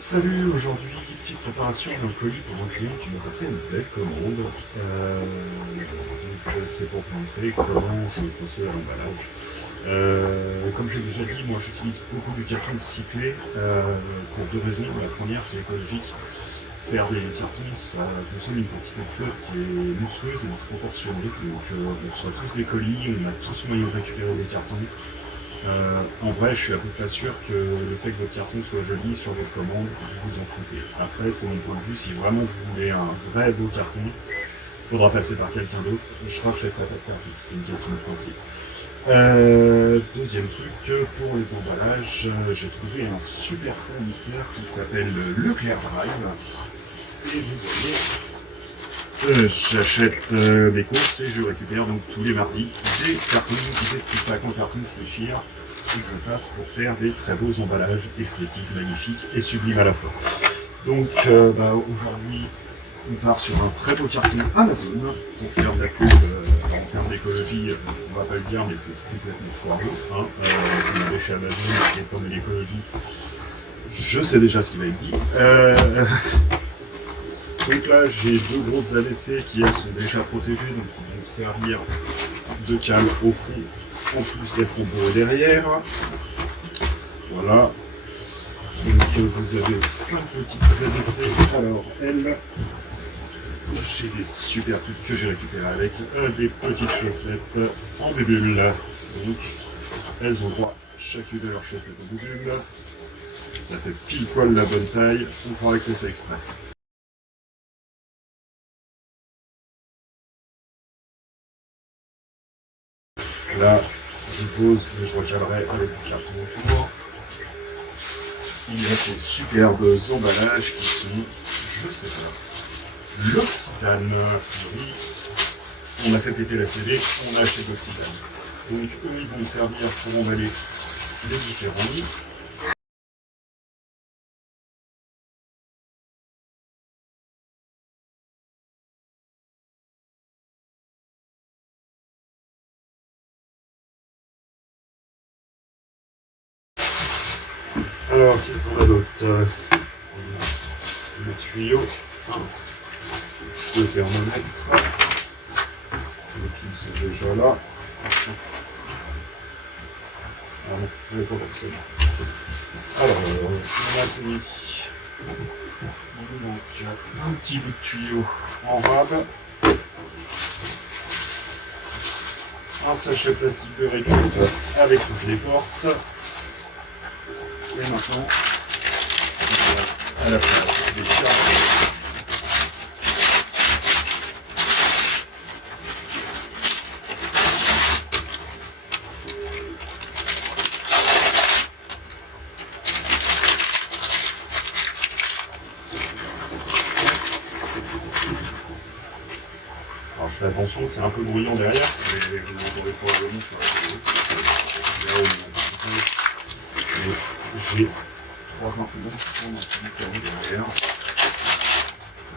Salut, aujourd'hui, petite préparation d'un colis pour un client qui m'a passé une belle commande. Donc c'est pour te montrer comment je procède à l'emballage. Comme j'ai déjà dit, moi j'utilise beaucoup du carton recyclé pour deux raisons. La première, c'est écologique. Faire des cartons, ça consomme une quantité de flotte qui est monstrueuse et disproportionnée. Donc on reçoit tous des colis, on a tous moyen de récupérer des cartons. En vrai, je suis à peu près sûr que le fait que votre carton soit joli sur votre commande, vous vous en foutez. Après, c'est mon point de vue, si vraiment vous voulez un vrai beau carton, il faudra passer par quelqu'un d'autre. Je rachèterai pas de carton, c'est une question de principe. Deuxième truc, pour les emballages, j'ai trouvé un super fournisseur qui s'appelle Leclerc Drive. Et vous voyez, j'achète mes courses et je récupère donc tous les mardis des cartons, des petits sacs en carton de Chir que je passe pour faire des très beaux emballages esthétiques, magnifiques et sublimes à la fois. Donc aujourd'hui, on part sur un très beau carton Amazon pour faire de la pub en termes d'écologie. On va pas le dire, mais c'est complètement foireux. Vous allez chez Amazon et comme l'écologie, je sais déjà ce qui va être dit. Donc là, j'ai deux grosses ABC qui elles sont déjà protégées, donc qui vont servir de cale au fond, en plus d'être embourrées derrière. Voilà. Donc vous avez 5 petites ABC. Alors elles, j'ai des super trucs que j'ai récupérés avec des petites chaussettes en bubule. Donc elles ont droit chacune de leurs chaussettes en bubule. Ça fait pile poil la bonne taille. On croirait que c'est fait exprès. Là, je pose, mais je recalerai avec du carton autour. Il y a ces superbes emballages qui sont, je sais pas, l'Occitane. Oui, on a fait péter la CD, on a acheté l'Occitane. Donc eux, ils vont servir pour emballer les différents lits. Alors, qu'est-ce qu'on a d'autre? Le tuyau, le thermomètre, donc ils sont déjà là. Ah non, je vais pas forcément. Alors, on a mis un petit bout de tuyau en rade, un sachet plastique de récup avec toutes les portes. Et maintenant, on passe à la place des charges. Alors je fais attention, c'est un peu bruyant derrière, mais vous l'entendez probablement sur la vidéo. J'ai 3 imprimantes qui sont dans ce carré derrière.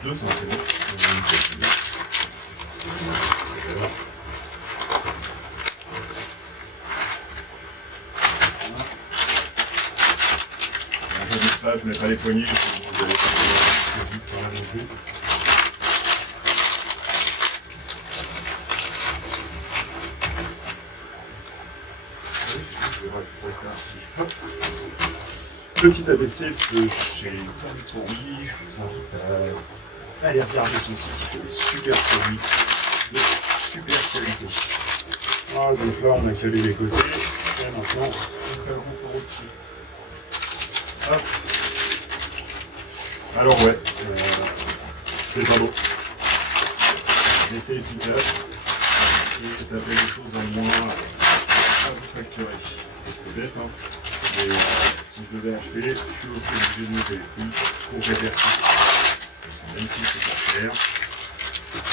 2 imprimantes qui sont dans voilà. Là, je ne mets pas les poignées, vous allez faire le 10 quand même non plus. Petit ABC que j'ai tourné pour lui, je vous invite à aller regarder son site, il fait des super produits, de super qualité. Voilà, donc là on a calé les côtés, et maintenant on fait le retour au-dessus. Hop. Alors ouais, c'est pas beau, mais c'est efficace, et ça fait les choses en moins à vous facturer. C'est bête, hein. Mais si je devais acheter, je suis aussi obligé de noter les prix pour répercuter. Parce que même si c'est pas cher,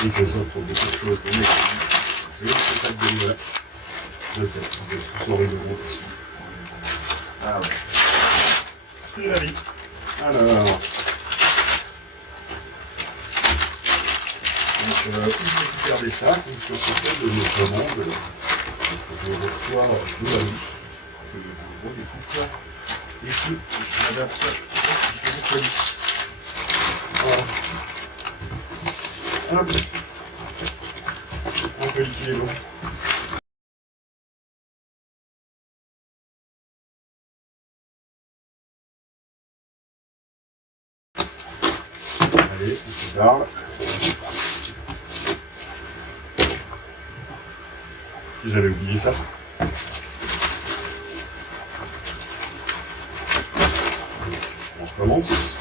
et que j'offre beaucoup de choses de mes clients, je ne fais pas de délire. Je sais, vous êtes tous au rigoureux dessus. Ah ouais. C'est la vie. Alors. Donc, je récupère des sacs, donc sur ce fait de nos commandes, je reçois de la mousse. Je des trucs là, et que je m'adapte Hop. Un peu d'équilibre. Allez, on se barre. J'avais oublié ça. On recommence.